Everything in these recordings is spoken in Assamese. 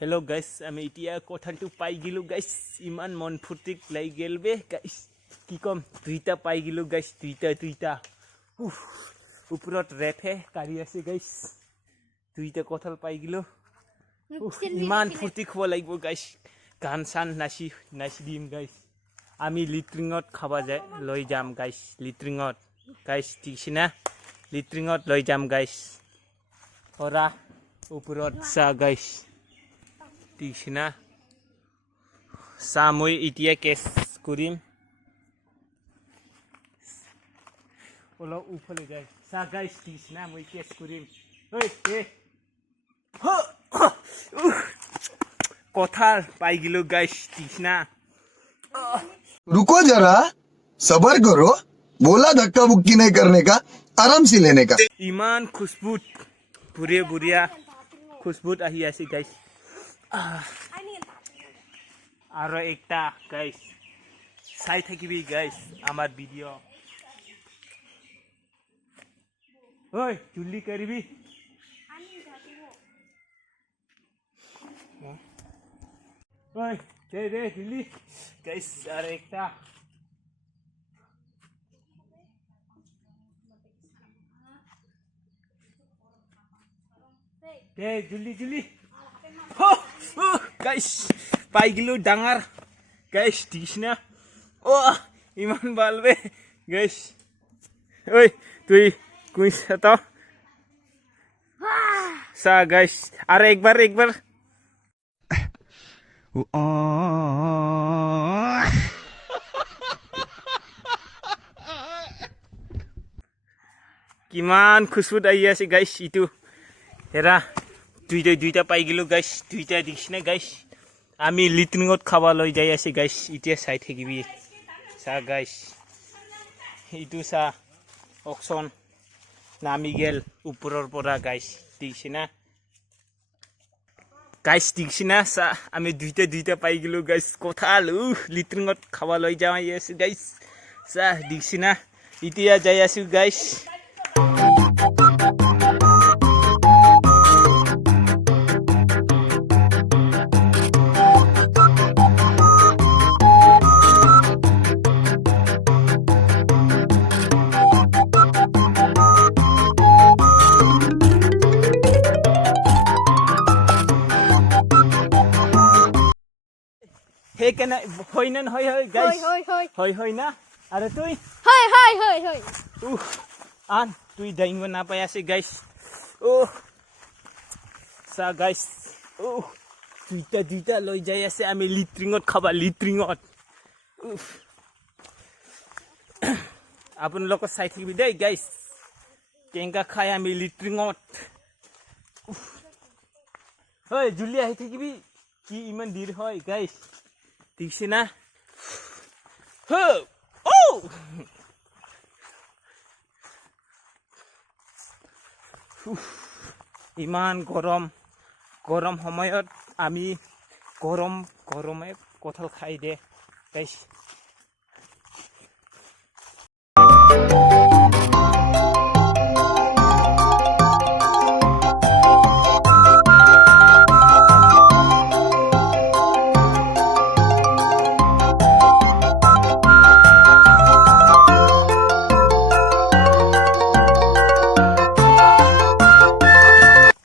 Hello guys, আমি এতিয়া কঁঠালটো পাই গিলো গাইস ইমান মন ফুৰ্তিক লাগি গেল বে গাইস কি কম দুইটা পাই গিলো গাইস দুইটা ওপৰত ৰেফে কাৰি আছে গাইস দুইটা কঁঠাল পাই গিলো ইমান ফুৰ্তি খোৱা লাগিব গাইস গান চান নাচি দিম গাইস আমি লিট্ৰিঙত খাবা যায় লৈ যাম গাইস লিট্ৰিঙত গাইস ঠিক না লিট্ৰিঙত লৈ যাম গাইস ওৰা ওপৰত চা গাইস ঠিক না চা মই এতিয়া কেছ কৰিম অলপ উফলে যায় চা গাইস ঠিক না মই কেছ কৰিম ঐ কঁঠাল পাই গিলো গাইস ঠিক না रुको जरा सबर करो बोला धक्का बुक्की नहीं करने का आराम से लेने का ইমান খুশবুত বুঢ়িয়া খুশবুত আহি আছে গাইস আৰু একটা গাইস চাই থাকিবি গাইস আমাৰ ভিডিঅ ঐ জলদি কৰিবি ঐ দে জলদি গাইস আৰু একটা দে জলদি গাইস পাই গিলো ডাঙৰ গাইস ঠিক না ও ইমান ভালবে গাইস ঐ তুই কুইছা তো সা গাইস আর একবার কিমান খুশবুত আহি আছে গাইস ইটো হেৰা দুইটা পাই গিলো গাইস দুইটা দিছনে গাইস আমি লিট্ৰিঙত খাবা লৈ যাই আছে গাইস এতিয়া চাই থাকিবি চা গাইস ইটো চা অকচন নামি গেল ওপৰৰ পৰা গাইস দিছনা গাইস দিছনা চা আমি দুইটা পাই গিলো গাইস কঁঠাল লিট্ৰিঙত খাবা লৈ যাই আছে গাইস চা দিছনা এতিয়া যাই আছো গাইস হে কেনে হয় না হয় গাইস হয় না আরে তুই হয় আন তুই দাইঙ্গ না পাই আছে গাইস ও সা গাইস ও দুইটা লৈ যাই আছে আমি লিট্ৰিঙত খাবা লিট্ৰিঙত আপোনালোকে চাই থাকিবি দেই গাইস কেঙ্কা খাই আমি লিট্ৰিঙত ঐ জুলি আহি থাকিবি কি ইমান দেৰি হয় গাইস ঠিক না ইমান গৰম সময়ত আমি গৰমে কঁঠাল খাই দে গাইস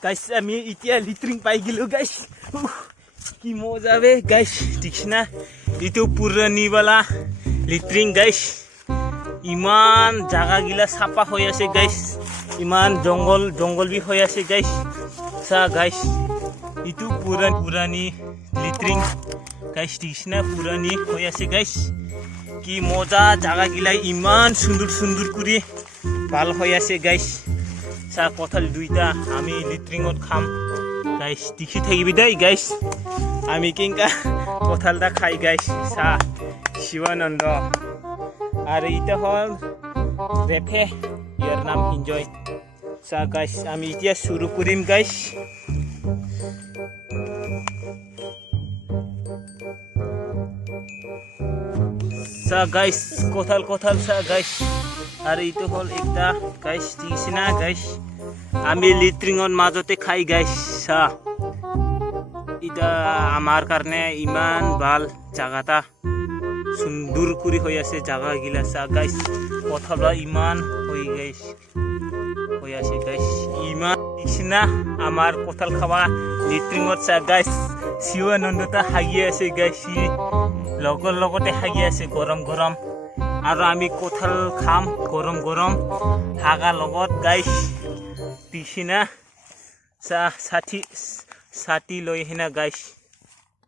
গাইস আমি এতিয়া লিট্ৰিং পাই গিলো গাইস কি মজা বে গাইস ঠিক না ইটো পুৰণিৱালা লিট্ৰিং গাইস ইমান জাগা গিলা চাপা হৈ আছে গাইস ইমান জংগল বি হৈ আছে গাইস চা গাইস ইটো পুৰণি লিট্ৰিং গাইস ঠিক না পুৰণি হৈ আছে গাইস কি মজা জাগা গিলা ইমান সুন্দৰ কৰি ভাল হৈ আছে গাইস চা কঁঠাল দুইটা আমি লিট্ৰিঙত খাম গাইস দেখি থাকিবি দেই গাইস আমি কেঙ্কা কঁঠালটা খাই গাইস চা শিৱানন্দ আৰু ইটা হল ৰেফে ইয়াৰ নাম এনজয় চা গাইস আমি এতিয়া শুৰু কৰিম গাইস চা গাইস কঁঠাল চা গাইস আৰু ইটো হল একটা গাইস ঠিক না গাইস আমি লিট্ৰিঙৰ মাজতে খাই গাইস চা এটা আমার কারণে ইমান ভাল জায়গাটা সুন্দর করে হয়ে আছে জায়গা গিলা গাইস কথাটা ইমান হয়ে গাইস হয়ে আছে গাইস ইমান না আমার কঁঠাল খাওয়া লিট্রিঙত চা গাইস শিৱানন্দতা হাগিয়ে আছে গাইস লগৰ লগতে হাগি আছে গৰম গৰম আৰু আমি কঁঠাল খাম গৰম গৰম হাগা লগত গাইস দিছিনা চা ছাতি লৈ আহিনা গাইস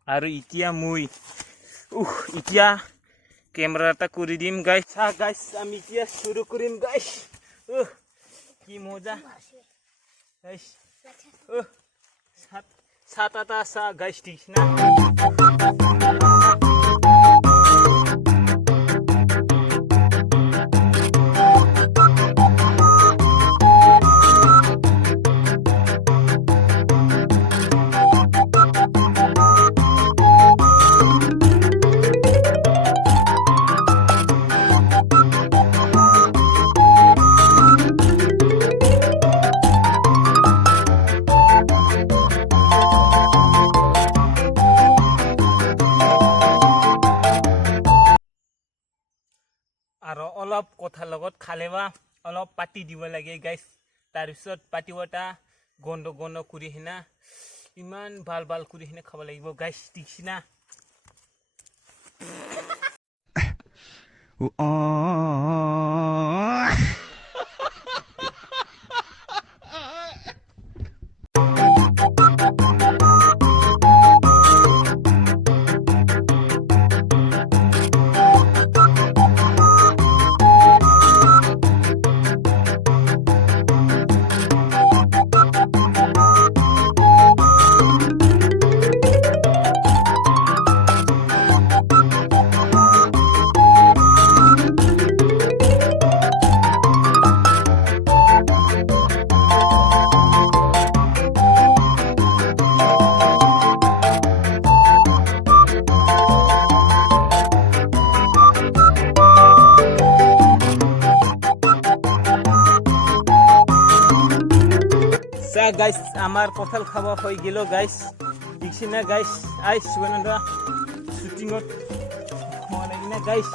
আৰু এতিয়া মই এতিয়া কেমেৰাটা কৰি দিম গাইস গাইস আমি এতিয়া শুৰু কৰিম গাইস কি মজা গাইস সাত আটা চা গাইস ঠিক না আৰু অলপ কঁঠাল লগত খালে বা অলপ পাতি দিব লাগে গাইস তাৰপিছত পাতিবটা গন্ধ গন্ধ কৰি হেনা ইমান ভাল ভাল কৰি হেনে খাব লাগিব গাইস ঠিক না গাইস আমাৰ কঁঠাল খাওয়া হয়ে গেল গাইস দেখছি না গাইস আই শিৱানন্দা শুটিংত না গাইস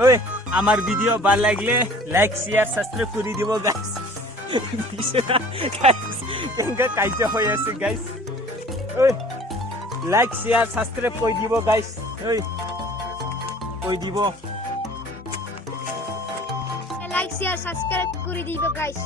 ওই আমার ভিডিও ভাল লাগলে লাইক শেয়ার সাবস্ক্রাইব করে দিব গাইস কেনকা কাইজা হয়ে আছে গাইস লাইক শেয়ার সাবস্ক্রাইব করে দিব গাইস কই দিব লাইক শেয়ার সাবস্ক্রাইব করে দিবা গাইস